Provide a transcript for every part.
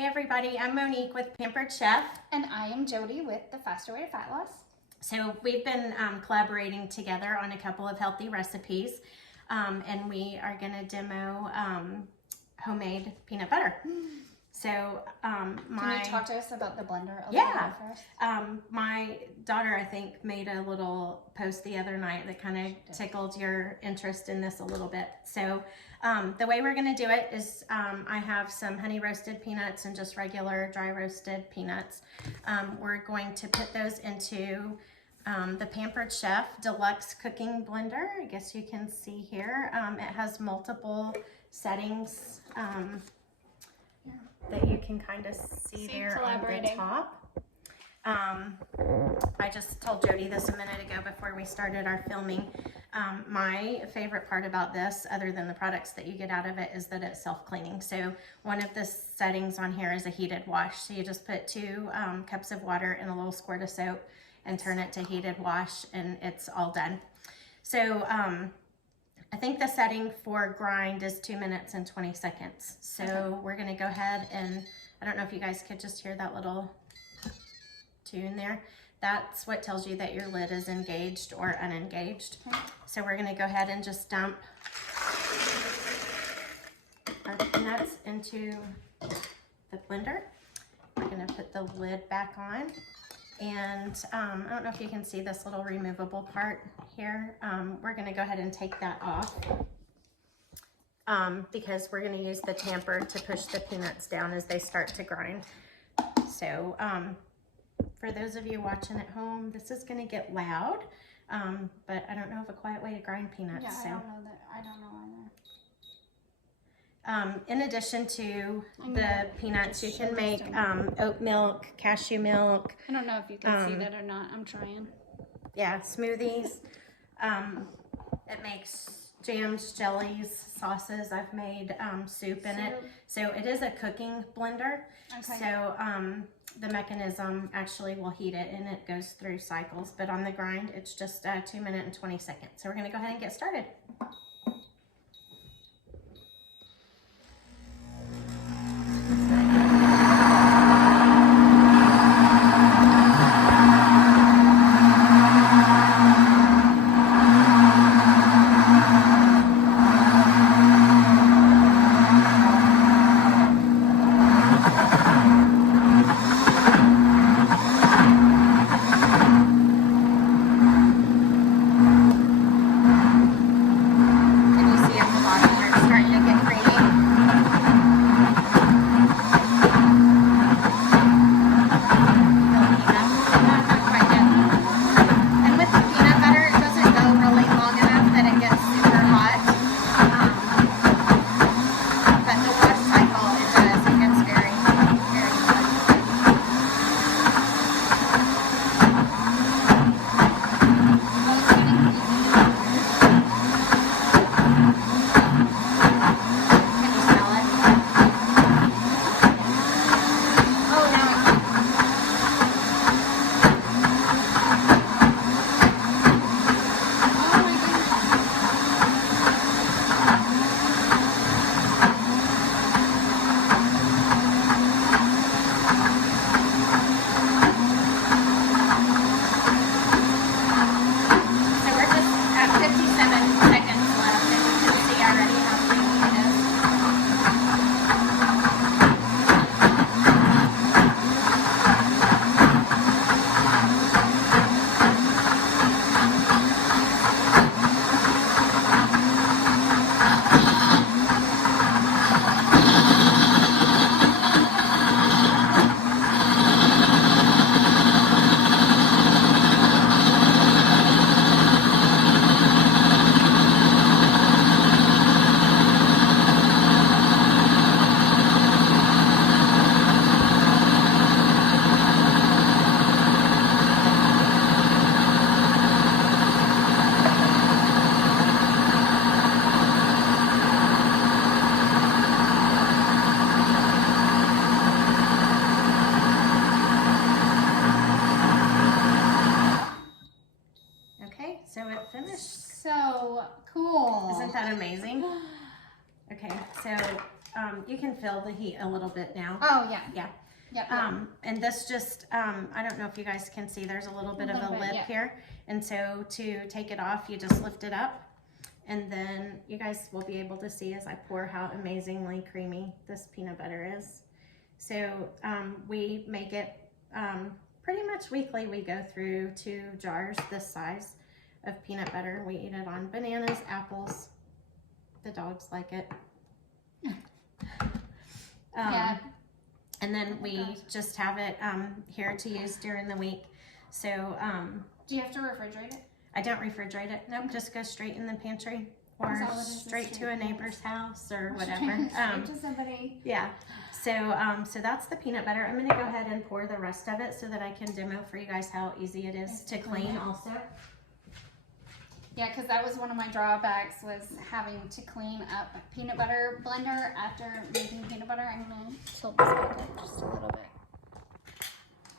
Hey everybody, I'm Monique with Pampered Chef. And I am Jodi with the Faster Way to Fat Loss. So we've been collaborating together on a couple of healthy recipes, and we are going to demo homemade peanut butter. So Can you talk to us about the blender a little bit first? My daughter, I think, made a little post the other night that kind of tickled your interest in this a little bit. So the way we're going to do it is I have some honey roasted peanuts and just regular dry roasted peanuts. We're going to put those into the Pampered Chef Deluxe Cooking Blender. I guess you can see here. It has multiple settings that you can kind of see there on the top. I just told Jodi this a minute ago before we started our filming. My favorite part about this, other than the products that you get out of it, is that it's self-cleaning. So one of the settings on here is a heated wash. So you just put 2 cups of water and a little squirt of soap and turn it to heated wash, and it's all done. So I think the setting for grind is 2 minutes and 20 seconds. So we're gonna go ahead and, I don't know if you guys could just hear that little tune there. That's what tells you that your lid is engaged or unengaged. So we're gonna go ahead and just dump our peanuts into the blender. We're gonna put the lid back on. And I don't know if you can see this little removable part here. We're gonna go ahead and take that off because we're gonna use the tamper to push the peanuts down as they start to grind. So for those of you watching at home, this is gonna get loud, but I don't know of a quiet way to grind peanuts. Yeah, so. I don't know either. In addition to the peanuts, you can make oat milk, cashew milk. I don't know if you can see that or not. I'm trying. Yeah, smoothies. It makes jams, jellies, sauces. I've made soup in it. So it is a cooking blender. Okay. So the mechanism actually will heat it, and it goes through cycles. But on the grind, it's just 2 minutes and 20 seconds. So we're going to go ahead and get started. So it finished. So cool. Isn't that amazing? Okay, so You can feel the heat a little bit now. Oh, yeah. Yeah. Yep. And this just, I don't know if you guys can see, there's a little bit of a lip here. And so to take it off, you just lift it up. And then you guys will be able to see as I pour how amazingly creamy this peanut butter is. So we make it pretty much weekly. We go through 2 jars this size of peanut butter. We eat it on bananas, apples. The dogs like it. Yeah. And then we just have it here to use during the week. So do you have to refrigerate it? I don't refrigerate it. Nope, just go straight in the pantry or straight to a neighbor's house or whatever. Straight to somebody. Yeah. So so that's the peanut butter. I'm gonna go ahead and pour the rest of it so that I can demo for you guys how easy it is to clean also. Yeah, because that was one of my drawbacks, was having to clean up a peanut butter blender after making peanut butter. I'm gonna tilt this back up just a little bit.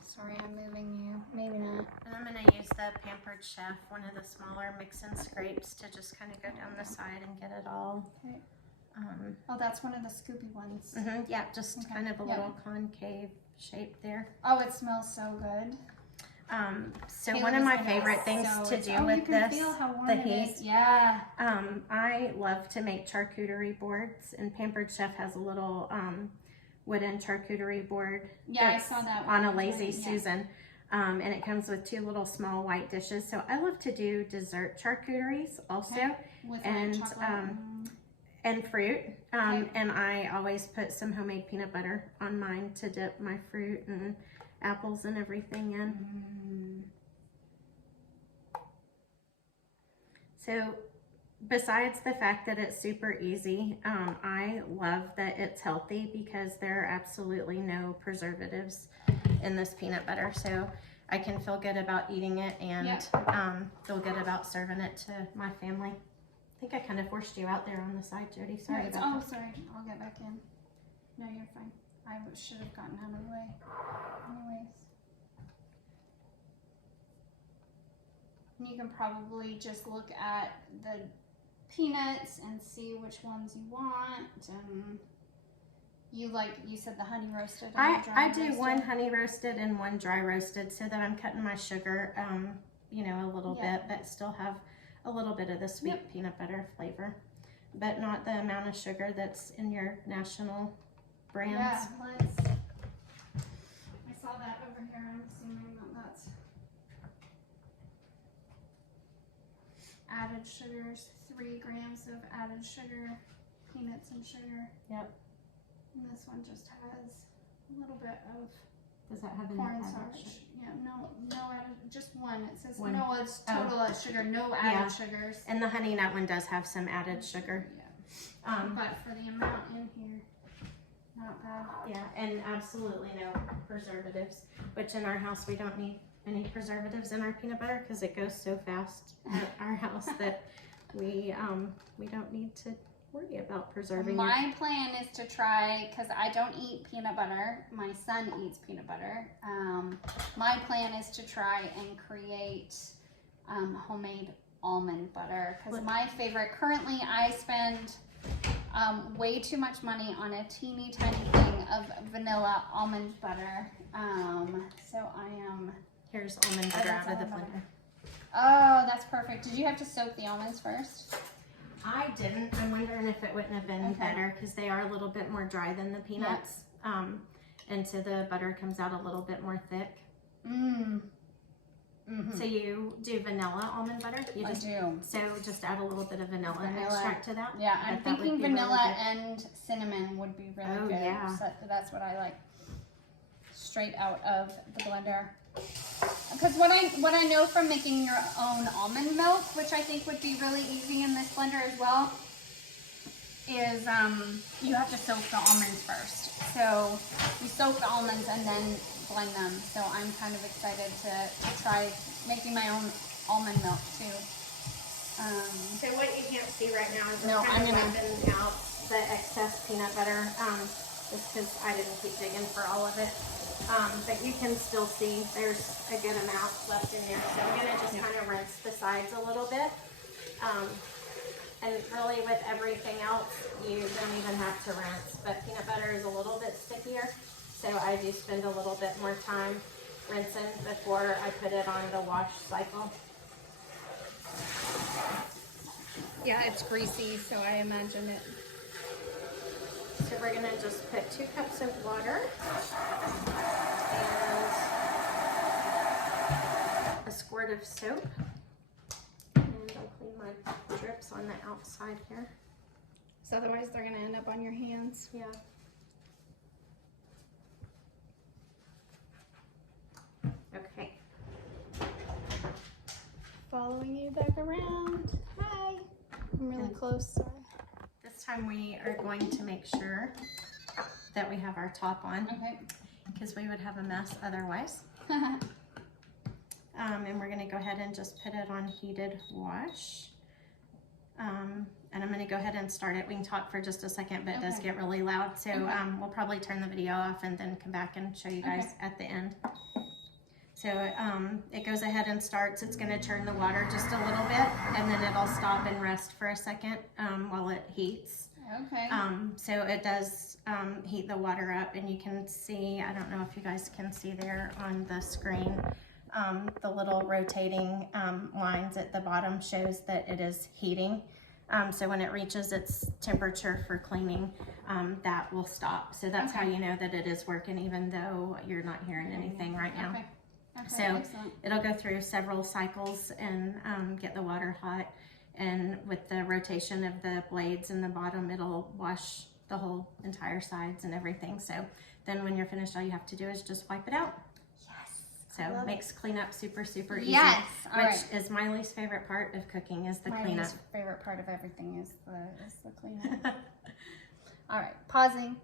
Sorry, I'm moving you. Maybe not. And I'm gonna use the Pampered Chef, one of the smaller mix and scrapes, to just kind of go down the side and get it all. Okay. Oh, that's one of the scoopy ones. Yeah, just kind of a little concave shape there. Oh, it smells so good. So one of my favorite things to do with this, the heat. Yeah. I love to make charcuterie boards, and Pampered Chef has a little wooden charcuterie board. Yeah, I saw that on a Lazy Susan. And it comes with 2 little small white dishes. So I love to do dessert charcuteries also, with and and fruit. And I always put some homemade peanut butter on mine to dip my fruit and apples and everything in. So besides the fact that it's super easy, I love that it's healthy because there are absolutely no preservatives in this peanut butter. So I can feel good about eating it and feel good about serving it to my family. I think I kind of forced you out there on the side, Jody. Sorry about that. Oh, sorry. I'll get back in. No, you're fine. I should have gotten out of the way. Anyways. And you can probably just look at the peanuts and see which ones you want. You said the honey roasted. I do one honey roasted and one dry roasted so that I'm cutting my sugar, you know, a little bit, but still have a little bit of the sweet peanut butter flavor, but not the amount of sugar that's in your national brands. Yeah, I saw that over here. I'm assuming that's added sugars, 3 grams of added sugar, peanuts and sugar. Yep. And this one just has a little bit of Does that have any cornstarch? Yeah, no added, just one. It says one. No, it's total sugar, no added sugars. And the honey nut one does have some added sugar. Yeah. But for the amount in here, not bad. Yeah, and absolutely no preservatives, which in our house we don't need any preservatives in our peanut butter because it goes so fast at our house that we don't need to worry about preserving My plan is to try, because I don't eat peanut butter. My son eats peanut butter. My plan is to try and create homemade almond butter, because my favorite, currently I spend way too much money on a teeny tiny thing of vanilla almond butter. So I am... Here's almond butter out of the blender. Oh, that's perfect. Did you have to soak the almonds first? I didn't. I'm wondering if it wouldn't have been better because they are a little bit more dry than the peanuts. And so the butter comes out a little bit more thick. So you do vanilla almond butter? I do. So just add a little bit of vanilla extract to that? Yeah, I'm thinking vanilla and cinnamon would be really good. Yeah. So that's what I like. Straight out of the blender. Because what I know from making your own almond milk, which I think would be really easy in this blender as well, is you have to soak the almonds first. So you soak the almonds and then blend them. So I'm kind of excited to try making my own almond milk too. So what you can't see right now is we're kind of wiping out the excess peanut butter, just because I didn't keep digging for all of it. But you can still see there's a good amount left in there. So I'm going to just kind of rinse the sides a little bit. And really with everything else, you don't even have to rinse, but peanut butter is a little bit stickier. So I do spend a little bit more time rinsing before I put it on the wash cycle. Yeah, it's greasy, so I imagine it. So we're gonna just put 2 cups of water and a squirt of soap. And I'll clean my drips on the outside here. So otherwise they're gonna end up on your hands. Yeah. Okay. Following you back around. Hi. I'm really close, sorry. This time we are going to make sure that we have our top on, Okay. because we would have a mess otherwise. And we're gonna go ahead and just put it on heated wash. And I'm gonna go ahead and start it. We can talk for just a second, but it does Okay. get really loud. So Okay. we'll probably turn the video off and then come back and show you guys at the end. So it goes ahead and starts. It's gonna turn the water just a little bit, and then it'll stop and rest for a second while it heats. Okay. So it does heat the water up, and you can see, I don't know if you guys can see there on the screen, the little rotating lines at the bottom shows that it is heating. So when it reaches its temperature for cleaning, that will stop. So that's how you know that it is working, even though you're not hearing anything right now. Okay. Okay, So excellent. it'll go through several cycles and get the water hot. And with the rotation of the blades in the bottom, it'll wash the whole entire sides and everything. So then when you're finished, all you have to do is just wipe it out. Yes. So it makes cleanup super, super easy. Yes. All which right. is my least favorite part of cooking is the My cleanup. least favorite part of everything is the cleanup. All right, pausing.